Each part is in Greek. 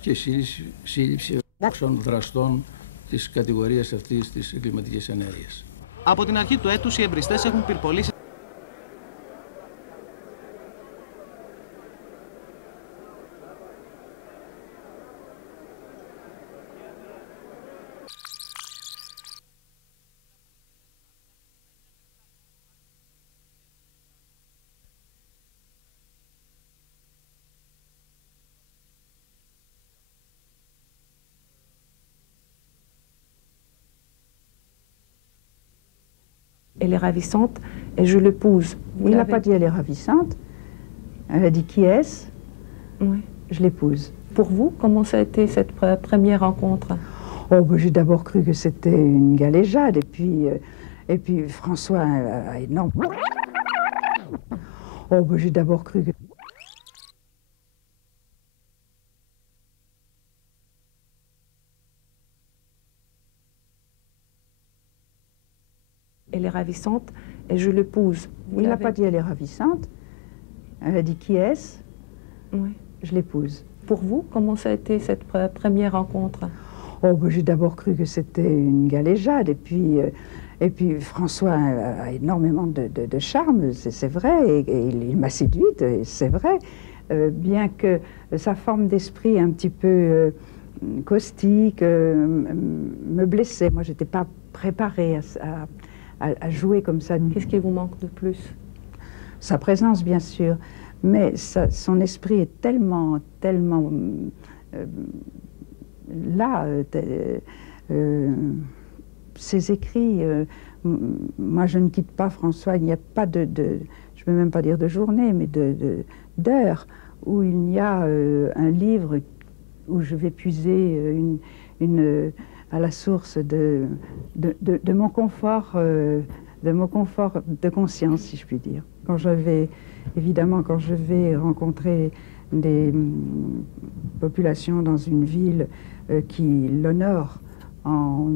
και σύλληψη όσων δραστών της κατηγορίας αυτής της εγκληματικής ενέργειας. Από την αρχή του έτους οι εμπριστές έχουν πυρπολίσει Elle est ravissante et je l'épouse. Il n'a pas dit elle est ravissante. Elle a dit qui est-ce? Oui. Je l'épouse. Pour vous, comment ça a été cette première rencontre? Oh, ben, j'ai d'abord cru que c'était une galéjade et puis François a énormément. Oh, ben, j'ai d'abord cru que. Elle est ravissante et je l'épouse. Il n'a pas dit elle est ravissante. Elle a dit qui est-ce? Oui. Je l'épouse. Pour vous, comment ça a été cette première rencontre? Oh, ben, j'ai d'abord cru que c'était une galéjade et puis François a énormément de charme, c'est vrai, et il m'a séduite, c'est vrai, bien que sa forme d'esprit un petit peu caustique me blessait. Moi, je n'étais pas préparée à jouer comme ça. Qu'est-ce qui vous manque de plus? Sa présence, bien sûr, mais son esprit est tellement là. Ses écrits, moi je ne quitte pas François, il n'y a pas je ne peux même pas dire de journée, mais d'heure où il y a un livre où je vais puiser à la source de mon confort, de conscience, si je puis dire. Quand je vais rencontrer des populations dans une ville qui l'honore en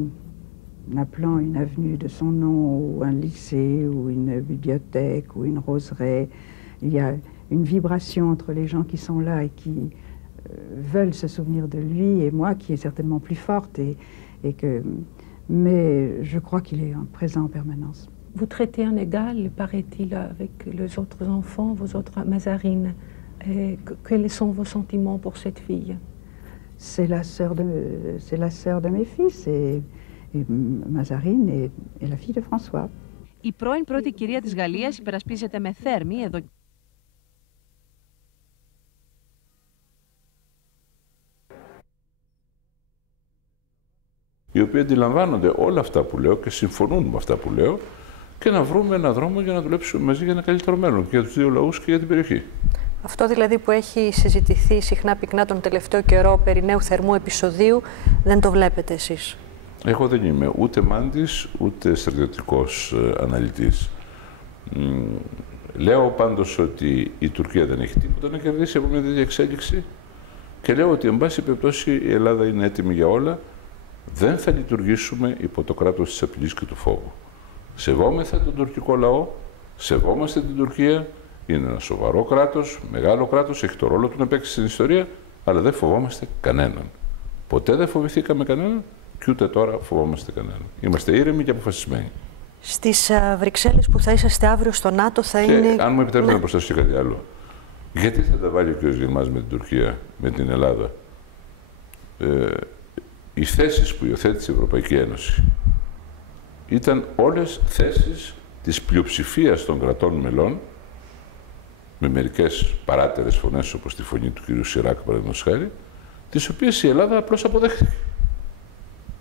appelant une avenue de son nom, ou un lycée, ou une bibliothèque, ou une roseraie, il y a une vibration entre les gens qui sont là et qui veulent se souvenir de lui, et moi qui est certainement plus forte, mais je crois qu'il est présent en permanence. Vous traitez en égal, paraît-il, avec les autres enfants, vos autres Mazarine. Et quels sont vos sentiments pour cette fille? C'est la sœur de mes fils, et Mazarine est la fille de François. Η πρώην πρώτη κυρία της Γαλλίας υπερασπίζεται με θέρμη εδώ. Οι οποίοι αντιλαμβάνονται όλα αυτά που λέω και συμφωνούν με αυτά που λέω και να βρούμε έναν δρόμο για να δουλέψουμε μαζί για ένα καλύτερο μέλλον και για τους δύο λαούς και για την περιοχή. Αυτό δηλαδή που έχει συζητηθεί συχνά πυκνά τον τελευταίο καιρό περί νέου θερμού επεισοδίου, δεν το βλέπετε εσείς? Εγώ δεν είμαι ούτε μάντης, ούτε στρατιωτικός αναλυτής. Λέω πάντως ότι η Τουρκία δεν έχει τίποτα να κερδίσει από μια τέτοια εξέλιξη και λέω ότι, εν πάση περιπτώσει, η Ελλάδα είναι έτοιμη για όλα. Δεν θα λειτουργήσουμε υπό το κράτος της απειλής και του φόβου. Σεβόμεθα τον τουρκικό λαό, σεβόμαστε την Τουρκία, είναι ένα σοβαρό κράτος, μεγάλο κράτος, έχει το ρόλο του να παίξει στην ιστορία, αλλά δεν φοβόμαστε κανέναν. Ποτέ δεν φοβηθήκαμε κανέναν και ούτε τώρα φοβόμαστε κανέναν. Είμαστε ήρεμοι και αποφασισμένοι. Στις Βρυξέλλες που θα είσαστε αύριο στο ΝΑΤΟ θα και είναι... αν μου επιτρέπετε να προσθέσω και κάτι άλλο. Γιατί θα τα βάλει ο κ. Γερμάς με την Τουρκία, με την Ελλάδα? Οι θέσεις που υιοθέτησε η Ευρωπαϊκή Ένωση ήταν όλες θέσεις της πλειοψηφίας των κρατών μελών, με μερικές παράτερες φωνές όπως τη φωνή του κ. Σιράκ, παραδείγματος χάρη, τις οποίες η Ελλάδα απλώς αποδέχθηκε.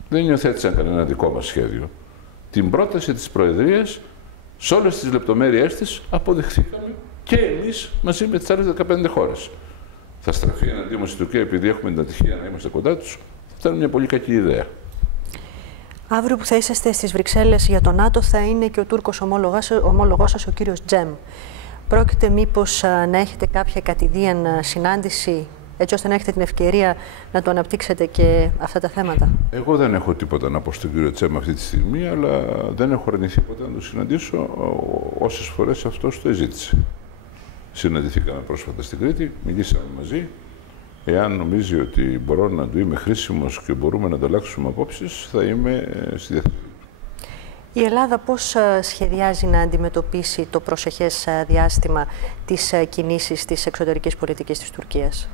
Δεν υιοθέτησαν κανένα δικό μας σχέδιο. Την πρόταση της Προεδρίας, σε όλες τις λεπτομέρειές της, αποδεχθήκαμε και εμείς μαζί με τις άλλες 15 χώρες. Θα στραφεί εναντίον μας η Τουρκία επειδή έχουμε την ατυχία να είμαστε κοντά τους? Θα ήταν μια πολύ κακή ιδέα. Αύριο που θα είσαστε στις Βρυξέλλες για το ΝΑΤΟ θα είναι και ο Τούρκος ομόλογός σας, ο κύριος Cem. Πρόκειται μήπως να έχετε κάποια κατηδίαν συνάντηση, έτσι ώστε να έχετε την ευκαιρία να το αναπτύξετε και αυτά τα θέματα? Εγώ δεν έχω τίποτα να πω στον κύριο Cem αυτή τη στιγμή, αλλά δεν έχω αρνηθεί ποτέ να το συναντήσω όσες φορές αυτός το ζήτησε. Συναντηθήκαμε πρόσφατα στην Κρήτη, μιλήσαμε μαζί Εάν νομίζει ότι μπορώ να του είμαι χρήσιμος και μπορούμε να ανταλλάξουμε απόψεις, θα είμαι στη διάθεση. Η Ελλάδα πώς σχεδιάζει να αντιμετωπίσει το προσεχές διάστημα τις κινήσεις της εξωτερικής πολιτικής της Τουρκίας?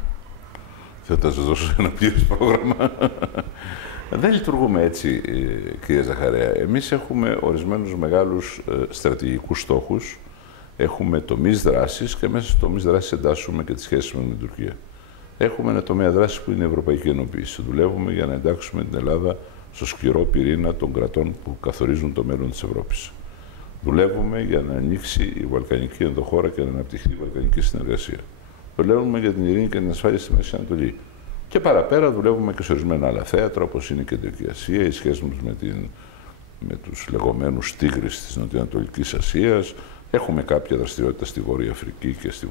Θα σας δώσω ένα πλήρες πρόγραμμα. Δεν λειτουργούμε έτσι, κυρία Ζαχαρέα. Εμείς έχουμε ορισμένους μεγάλους στρατηγικούς στόχους, έχουμε τομείς δράσης και μέσα στους τομείς δράσης εντάσσουμε και τις σχέσεις με την Τουρκία. Έχουμε ένα τομέα δράσης που είναι η Ευρωπαϊκή Ενοποίηση. Δουλεύουμε για να εντάξουμε την Ελλάδα στο σκληρό πυρήνα των κρατών που καθορίζουν το μέλλον της Ευρώπης. Δουλεύουμε για να ανοίξει η Βαλκανική ενδοχώρα και να αναπτυχθεί η Βαλκανική συνεργασία. Δουλεύουμε για την ειρήνη και την ασφάλεια στη Μέση Ανατολή. Και παραπέρα δουλεύουμε και σε ορισμένα άλλα θέατρα, όπως είναι η Κεντρική Ασία, η σχέση μας με τους λεγόμενους τίγρες της Νοτιοανατολικής Ασίας. Έχουμε κάποια δραστηριότητα στη Βόρεια Αφρική και στην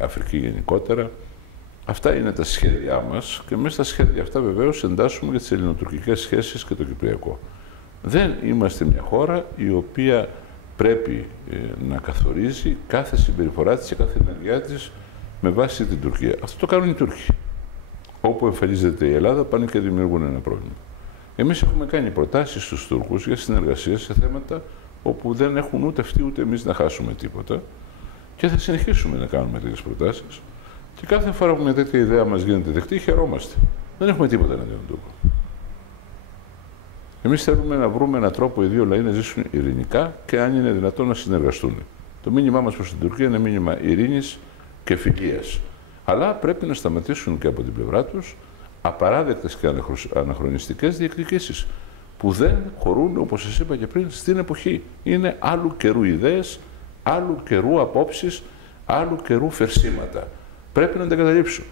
Αφρική γενικότερα. Αυτά είναι τα σχέδιά μας και μέσα στα σχέδια αυτά βεβαίως εντάσσουμε και τις ελληνοτουρκικές σχέσεις και το κυπριακό. Δεν είμαστε μια χώρα η οποία πρέπει να καθορίζει κάθε συμπεριφορά της και κάθε ενέργειά της με βάση την Τουρκία. Αυτό το κάνουν οι Τούρκοι. Όπου εμφανίζεται η Ελλάδα πάνε και δημιουργούν ένα πρόβλημα. Εμείς έχουμε κάνει προτάσεις στους Τούρκους για συνεργασία σε θέματα όπου δεν έχουν ούτε αυτοί ούτε εμείς να χάσουμε τίποτα και θα συνεχίσουμε να κάνουμε τέτοιες προτάσεις. Και κάθε φορά που μια τέτοια ιδέα μας γίνεται δεκτή, χαιρόμαστε. Δεν έχουμε τίποτα εναντίον των Τούρκων. Εμείς θέλουμε να βρούμε έναν τρόπο οι δύο λαοί να ζήσουν ειρηνικά και αν είναι δυνατόν να συνεργαστούν. Το μήνυμά μας προς την Τουρκία είναι μήνυμα ειρήνης και φιλίας. Αλλά πρέπει να σταματήσουν και από την πλευρά τους απαράδεκτες και αναχρονιστικές διεκδικήσεις που δεν χωρούν, όπως σας είπα και πριν, στην εποχή. Είναι άλλου καιρού ιδέες, άλλου καιρού απόψεις, άλλου καιρού φερσίματα. Πρέπει να τα καταλήψουν.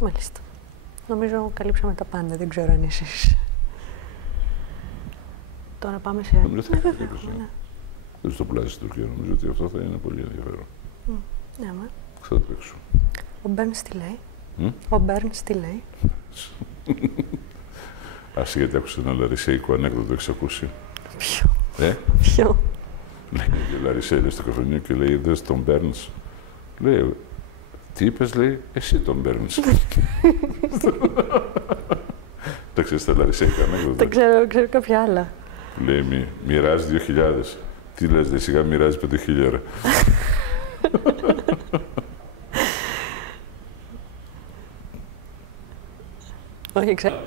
Μάλιστα. Νομίζω καλύψαμε τα πάντα. Δεν ξέρω αν εσείς. Τώρα πάμε σε... Νομίζω ότι θα δεν στο πουλάσει στην Τουρκία. Νομίζω ότι αυτό θα είναι πολύ ενδιαφέρον. Ναι, μα. Θα το παίξω. Ο Μπέρνς τι λέει? Ο Μπέρνς τι λέει? Άσε γιατί άκουσε ένα λαρισαϊκό ανέκδοτο, έχεις ακούσει? Ποιο? Ποιο? Λέει και ο Λαρισαίος στο καφενείο και λέει, είδες τον Μπέρνς? Λέει, τι είπες, λέει, εσύ τον Μπέρνς. Τα ξέρεις τα λαρισαϊκά ανέκδοτα? Τα ξέρω κάποια άλλα. Λέει, μοιράζει 2.000. Τι λες, δε, σιγά μοιράζει 5.000. Όχι, ξέρω.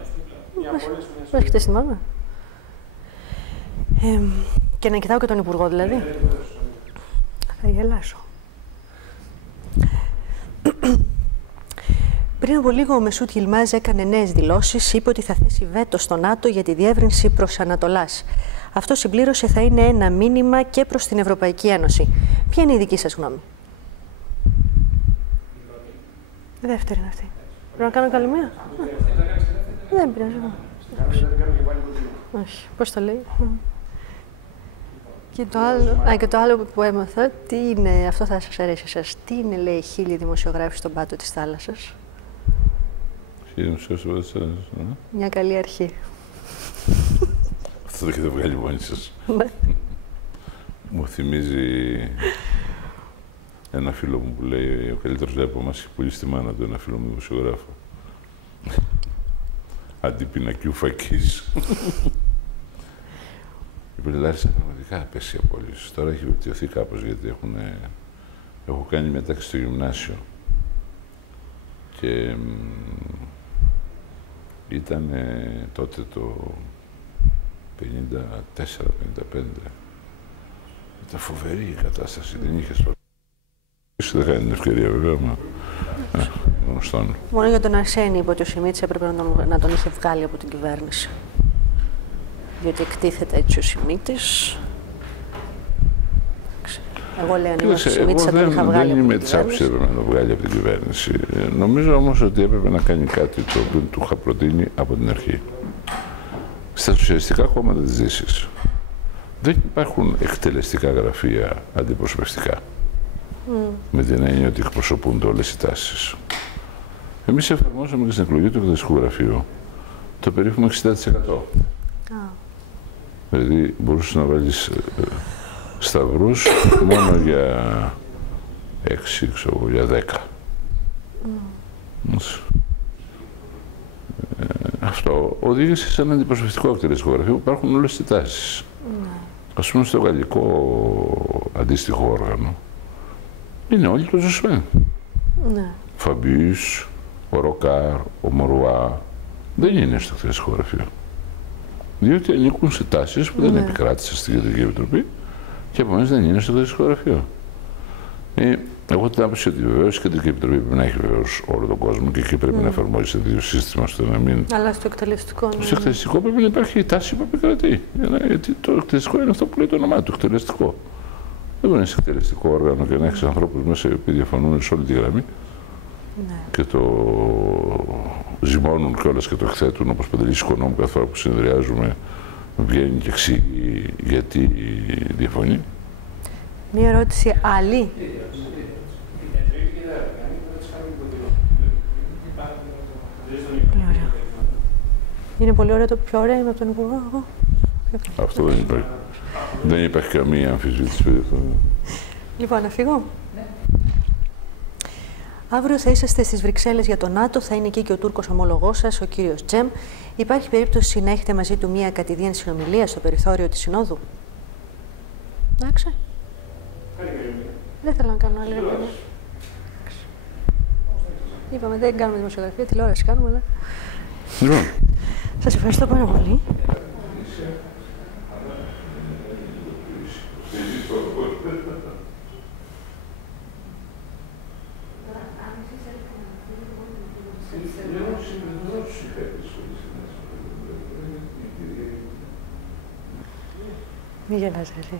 Έχετε στη μάνα. Και να κοιτάω και τον Υπουργό, δηλαδή. Θα γελάσω. Πριν από λίγο ο Μεσούτ Γιλμάζ έκανε νέες δηλώσεις, είπε ότι θα θέσει βέτο στο ΝΑΤΟ για τη διεύρυνση προς Ανατολάς. Αυτό, συμπλήρωσε, θα είναι ένα μήνυμα και προς την Ευρωπαϊκή Ένωση. Ποια είναι η δική σας γνώμη? Η δεύτερη είναι αυτή. Πρέπει να κάνω καλή μία? Δεν πειράζει. Όχι. Πώς το λέει? Και το άλλο που έμαθα, τι είναι, αυτό θα σας αρέσει εσάς, τι είναι, λέει, 1000 δημοσιογράφοι στον πάτο της θάλασσας? 1000 δημοσιογράφοι στον πάτο της θάλασσας, Μια καλή αρχή. Αυτό το έχετε βγάλει μόνοι σας. Ναι. Μου θυμίζει ένα φίλο μου που λέει, ο καλύτερος λέει από εμάς έχει πουλήσει στη μάνα του, ένα φίλο μου δημοσιογράφο. Αντιπινακίου φακής. Η Πελάρισα πραγματικά απέσια απόλυση. Τώρα έχει βελτιωθεί κάπως γιατί έχω κάνει μετάξυ στο γυμνάσιο. Και ήταν τότε το 54-55. Ήταν φοβερή η κατάσταση, δεν είχες δεν είχα την ευκαιρία βέβαια, μα γνωστόν. Μόνο για τον Αρσένη είπε ότι ο Σιμίτης έπρεπε να τον είχε βγάλει από την κυβέρνηση. Διότι εκτίθεται έτσι ο Σιμίτης. Εγώ λέω αν είμαι ο Σιμίτης θα τον είχα βγάλει από την κυβέρνηση. Δεν είμαι της άποψης έπρεπε να τον βγάλει από την κυβέρνηση. Νομίζω όμως ότι έπρεπε να κάνει κάτι το οποίο του είχα προτείνει από την αρχή. Στα σοσιαλιστικά κόμματα της Δύσης δεν υπάρχουν εκτελεστικά γραφεία αντιπροσωπευτικά. Με την έννοια ότι εκπροσωπούνται όλες οι τάσεις. Εμείς εφαρμόσαμε και στην εκλογή του εκτελεστικού γραφείου το περίφημο 60%. Δηλαδή μπορούσες να βάλεις σταυρούς μόνο για 6, ξέρω, για 10. Αυτό οδήγησε σε ένα αντιπροσωπευτικό εκτελεστικό γραφείο που υπάρχουν όλες οι τάσεις. Ας πούμε στο γαλλικό αντίστοιχο όργανο είναι όλοι το Ζωσουέν. Φαμπίους, ο Ροκάρ, ο Μορουά δεν είναι στο εκτελεστικό γραφείο. Διότι ανήκουν σε τάσεις που δεν επικράτησαν στην Κεντρική Επιτροπή και επομένως δεν είναι στο εκτελεστικό γραφείο. Εγώ την άποψη ότι βεβαίως η Κεντρική Επιτροπή πρέπει να έχει βεβαίως όλο τον κόσμο και εκεί πρέπει να εφαρμόζει σε δύο σύστημα ώστε να μην. Αλλά στο εκτελεστικό. Στο εκτελεστικό πρέπει να υπάρχει η τάση που επικρατεί. Γιατί το εκτελεστικό είναι αυτό που λέει το όνομά του, εκτελεστικό. Δεν μπορεί να είσαι εκτελεστικό όργανο και να έχει ανθρώπου μέσα οι οποίοι διαφωνούν σε όλη τη γραμμή και το ζυμώνουν κιόλας και το εκθέτουν όπως Παντελής Οικονόμου κάθε φορά που συνεδριάζουμε βγαίνει και εξηγεί γιατί διαφωνεί. Μία ερώτηση άλλη. Είναι πολύ ωραίο το πιο ωραίο είμαι από τον Υπουργό. Αυτό δεν υπάρχει. Δεν υπάρχει καμία αμφισβήτηση. Λοιπόν, να φύγω. Αύριο θα είσαστε στις Βρυξέλλες για το ΝΑΤΟ, θα είναι εκεί και ο Τούρκος ομόλογός σας, ο κύριος Τζεμ. Υπάρχει περίπτωση να έχετε μαζί του μία κατηδίαν συνομιλία στο περιθώριο της Συνόδου? Εντάξει. Δεν θέλω να κάνω άλλη ερώτηση. Είπαμε, δεν κάνουμε δημοσιογραφία, τηλεόραση κάνουμε, αλλά... Λοιπόν. Σας ευχαριστώ πάρα πολύ. Μη γελάς εσύ.